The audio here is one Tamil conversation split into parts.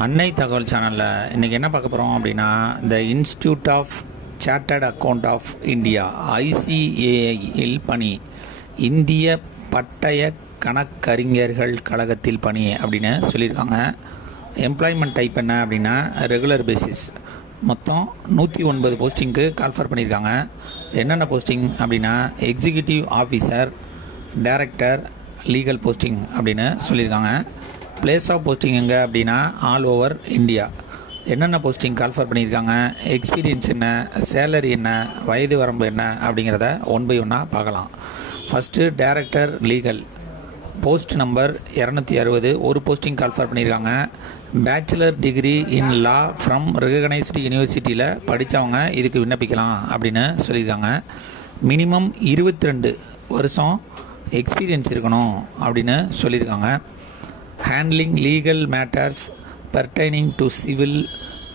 அன்னை தகவல் சேனலில் இன்றைக்கி என்ன பார்க்க போகிறோம் அப்படின்னா, இந்த institute of chartered account of India ICAI பணி, இந்திய பட்டய கணக்கறிஞர்கள் கழகத்தில் பணி அப்படின்னு சொல்லியிருக்காங்க. எம்ப்ளாய்மெண்ட் டைப் என்ன அப்படின்னா ரெகுலர் பேசிஸ். மொத்தம் 109 போஸ்டிங்க்கு கால்ஃபர் பண்ணியிருக்காங்க. என்னென்ன போஸ்டிங் அப்படின்னா executive officer, director, legal posting அப்படின்னு சொல்லியிருக்காங்க. பிளேஸ் ஆஃப் போஸ்டிங் எங்கே அப்படின்னா ஆல் ஓவர் இந்தியா. என்னென்ன போஸ்டிங் கால்ஃபர் பண்ணியிருக்காங்க, எக்ஸ்பீரியன்ஸ் என்ன, சேலரி என்ன, வயது வரம்பு என்ன அப்படிங்கிறத ஒன் பை ஒன்னாக பார்க்கலாம். First director legal, post number 260, ஒரு போஸ்டிங் கால்ஃபர் பண்ணியிருக்காங்க. Bachelor degree in law from recognised யூனிவர்சிட்டியில் படித்தவங்க இதுக்கு விண்ணப்பிக்கலாம் அப்படின்னு சொல்லியிருக்காங்க. மினிமம் 22 வருஷம் எக்ஸ்பீரியன்ஸ் இருக்கணும் அப்படின்னு சொல்லியிருக்காங்க. Handling legal matters pertaining to civil,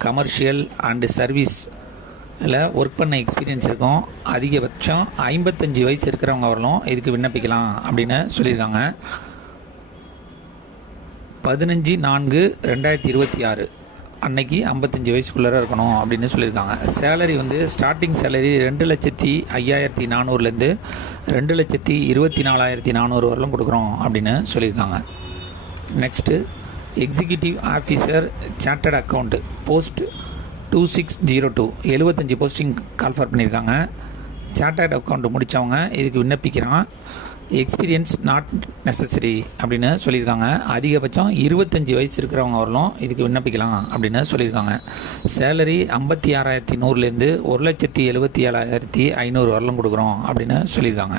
commercial and சர்வீஸில் ஒர்க் பண்ண எக்ஸ்பீரியன்ஸ் இருக்கும். அதிகபட்சம் 55 வயசு இருக்கிறவங்க வரலும் இதுக்கு விண்ணப்பிக்கலாம் அப்படின்னு சொல்லியிருக்காங்க. 15/4/2026 அன்னைக்கு 55 வயசுக்குள்ளே இருக்கணும் அப்படின்னு சொல்லியிருக்காங்க. சேலரி ஸ்டார்டிங் சேலரி 2,05,400லேருந்து 2,24,400 வரலும் கொடுக்குறோம் அப்படின்னு சொல்லியிருக்காங்க. Next executive officer chartered account post 2602, 75 posting call for பண்ணியிருக்காங்க. சார்ட்டர்ட் அக்கௌண்ட் முடித்தவங்க இதுக்கு விண்ணப்பிக்கிறான். எக்ஸ்பீரியன்ஸ் நாட் நெசசரி அப்படின்னு சொல்லியிருக்காங்க. அதிகபட்சம் 25 வயசு இருக்கிறவங்க வரலும் இதுக்கு விண்ணப்பிக்கலாம் அப்படின்னு சொல்லியிருக்காங்க. சேலரி 56,100லேருந்து 1,77,500 வரலும் கொடுக்குறோம் அப்படின்னு சொல்லியிருக்காங்க.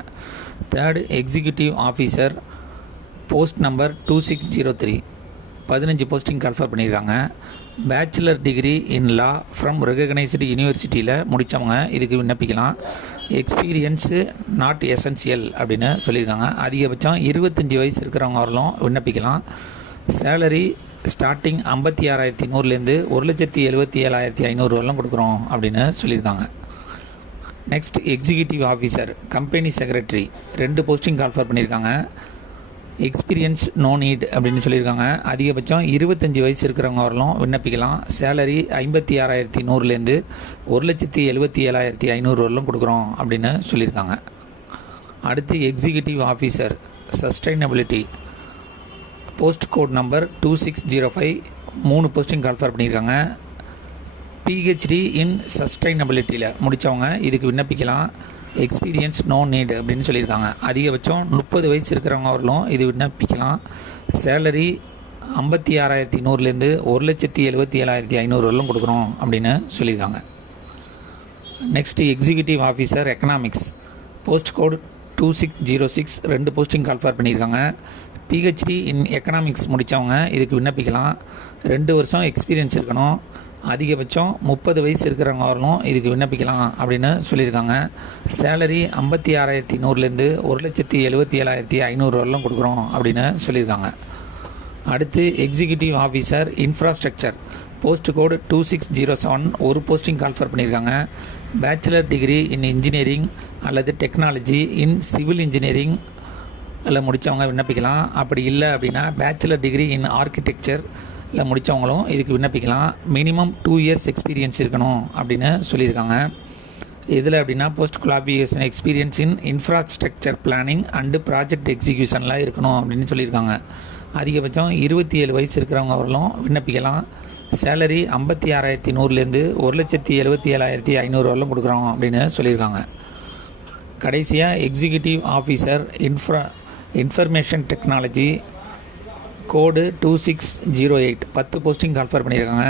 Third executive officer post number 2603, 15 posting call for பண்ணியிருக்காங்க. Bachelor degree in law from recognised யூனிவர்சிட்டியில் முடித்தவங்க இதுக்கு விண்ணப்பிக்கலாம். எக்ஸ்பீரியன்ஸு நாட் எசென்சியல் அப்படின்னு சொல்லியிருக்காங்க. அதிகபட்சம் 25 வயசு இருக்கிறவங்க வரலும் விண்ணப்பிக்கலாம். சேலரி ஸ்டார்டிங் 56,100லேருந்து 1,77,500 வரலும் கொடுக்குறோம் அப்படின்னு சொல்லியிருக்காங்க. Next executive officer company secretary 2 posting call for பண்ணியிருக்காங்க. எக்ஸ்பீரியன்ஸ் நோ நீட் அப்படின்னு சொல்லியிருக்காங்க. அதிகபட்சம் 25 வயசு இருக்கிறவங்க வரலும் விண்ணப்பிக்கலாம். சேலரி 56,100லேருந்து 1,77,500 வரலும் கொடுக்குறோம் அப்படின்னு சொல்லியிருக்காங்க. அடுத்து executive officer sustainability post code number 2605, 3 posting call for பண்ணியிருக்காங்க. PhD இன் சஸ்டைனபிலிட்டியில் முடித்தவங்க இதுக்கு விண்ணப்பிக்கலாம். எக்ஸ்பீரியன்ஸ் நோ நீட் அப்படின்னு சொல்லியிருக்காங்க. அதிகபட்சம் 30 வயசு இருக்கிறவங்க வரலும் இது விண்ணப்பிக்கலாம். சேலரி 56,100லேருந்து 1,77,500 வரலும் கொடுக்குறோம் அப்படின்னு சொல்லியிருக்காங்க. Next executive officer economics post code 2606, 2 posting call for பண்ணியிருக்காங்க. PhD இன் எக்கனாமிக்ஸ் முடித்தவங்க இதுக்கு விண்ணப்பிக்கலாம். 2 வருஷம் எக்ஸ்பீரியன்ஸ் இருக்கணும். அதிகபட்சம் 30 வயசு இருக்கிறவங்க வரலும் இதுக்கு விண்ணப்பிக்கலாம் அப்படின்னு சொல்லியிருக்காங்க. சேலரி 56,100லேருந்து 1,77,500 வரலும் கொடுக்குறோம் அப்படின்னு சொல்லியிருக்காங்க. அடுத்து எக்ஸிக்யூட்டிவ் ஆஃபீஸர் இன்ஃப்ராஸ்ட்ரக்சர் போஸ்ட் கோடு 2607, ஒரு போஸ்டிங் கால்ஃபர் பண்ணியிருக்காங்க. பேச்சுலர் டிகிரி இன் இன்ஜினியரிங் அல்லது டெக்னாலஜி இன் சிவில் இன்ஜினியரிங் அதில் முடித்தவங்க விண்ணப்பிக்கலாம். அப்படி இல்லை அப்படின்னா பேச்சுலர் டிகிரி இன் ஆர்கிடெக்சர் இல்லை முடித்தவங்களும் இதுக்கு விண்ணப்பிக்கலாம். மினிமம் 2 இயர்ஸ் எக்ஸ்பீரியன்ஸ் இருக்கணும் அப்படின்னு சொல்லியிருக்காங்க. இதில் அப்படின்னா post qualification experience in infrastructure planning and project எக்ஸிக்யூஷன்லாம் இருக்கணும் அப்படின்னு சொல்லியிருக்காங்க. அதிகபட்சம் 27 வயசு இருக்கிறவங்க வரலும் விண்ணப்பிக்கலாம். சேலரி 56,100லேருந்து 1,77,500 வரலும் கொடுக்குறோம் அப்படின்னு சொல்லியிருக்காங்க. கடைசியாக executive officer information technology code 2608, 10 posting call for பண்ணியிருக்காங்க.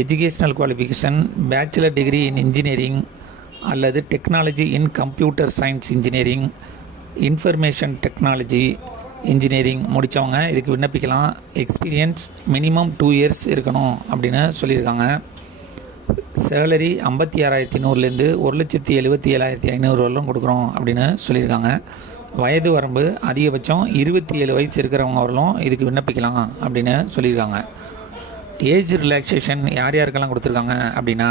Educational qualification bachelor degree in engineering அல்லது technology in computer science engineering, information technology engineering முடித்தவங்க இதுக்கு விண்ணப்பிக்கலாம். எக்ஸ்பீரியன்ஸ் மினிமம் 2 இயர்ஸ் இருக்கணும் அப்படின்னு சொல்லியிருக்காங்க. சேலரி 56,100லேருந்து 1,77,500 வரலும் கொடுக்குறோம் அப்படின்னு சொல்லியிருக்காங்க. வயது வரம்பு அதிகபட்சம் 27 வயசு இருக்கிறவங்க வரலும் இதுக்கு விண்ணப்பிக்கலாம் அப்படின்னு சொல்லியிருக்காங்க. ஏஜ் ரிலாக்ஸேஷன் யார் யாருக்கெல்லாம் கொடுத்துருக்காங்க அப்படின்னா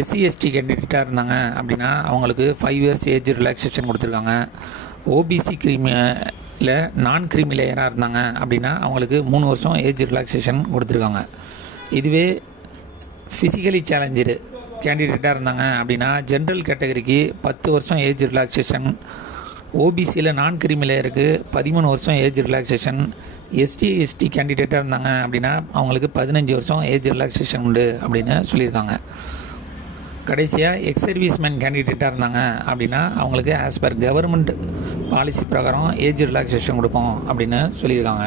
SC/ST கேண்டிடேட்டாக இருந்தாங்க அப்படின்னா அவங்களுக்கு 5 இயர்ஸ் ஏஜ் ரிலாக்ஸேஷன் கொடுத்துருக்காங்க. OBC இல்லை நான் கிரீமி லேயராக இருந்தாங்க அப்படின்னா அவங்களுக்கு 3 வருஷம் ஏஜ் ரிலாக்ஸேஷன் கொடுத்துருக்காங்க. இதுவே ஃபிசிக்கலி சேலஞ்சடு கேண்டிடேட்டாக இருந்தாங்க அப்படின்னா ஜென்ரல் கேட்டகரிக்கு 10 வருஷம் ஏஜ் ரிலாக்ஸேஷன், ஓபிசியில் நான் கிரீமி லேயருக்கு 13 வருஷம் ஏஜ் ரிலாக்ஸேஷன், எஸ்டி கேண்டிடேட்டாக இருந்தாங்க அப்படின்னா அவங்களுக்கு 15 வருஷம் ஏஜ் ரிலாக்ஸேஷன் உண்டு அப்படின்னு சொல்லியிருக்காங்க. கடைசியாக எக்ஸ் சர்வீஸ்மேன் கேண்டிடேட்டாக இருந்தாங்க அப்படின்னா அவங்களுக்கு ஆஸ் பர் கவர்மெண்ட் பாலிசி பிரகாரம் ஏஜ் ரிலாக்ஸேஷன் கொடுப்போம் அப்படின்னு சொல்லியிருக்காங்க.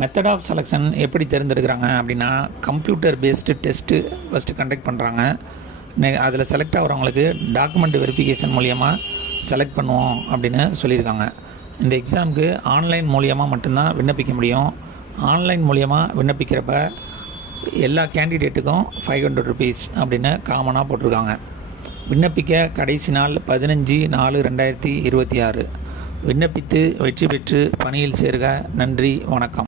மெத்தட் ஆஃப் செலெக்ஷன் எப்படி தேர்ந்தெடுக்கிறாங்க அப்படின்னா computer based test first conduct பண்ணுறாங்க. அதில் செலக்ட் ஆகிறவங்களுக்கு டாக்குமெண்ட் வெரிஃபிகேஷன் மூலியமாக செலக்ட் பண்ணுவோம் அப்படின்னு சொல்லியிருக்காங்க. இந்த எக்ஸாமுக்கு ஆன்லைன் மூலியமாக மட்டும்தான் விண்ணப்பிக்க முடியும். ஆன்லைன் மூலியமாக விண்ணப்பிக்கிறப்ப எல்லா கேண்டிடேட்டுக்கும் 500 rupees அப்படின்னு காமனாக போட்டிருக்காங்க. விண்ணப்பிக்க கடைசி நாள் 15/4/2026. விண்ணப்பித்து வெற்றி பெற்று பணியில் சேர்க. நன்றி, வணக்கம்.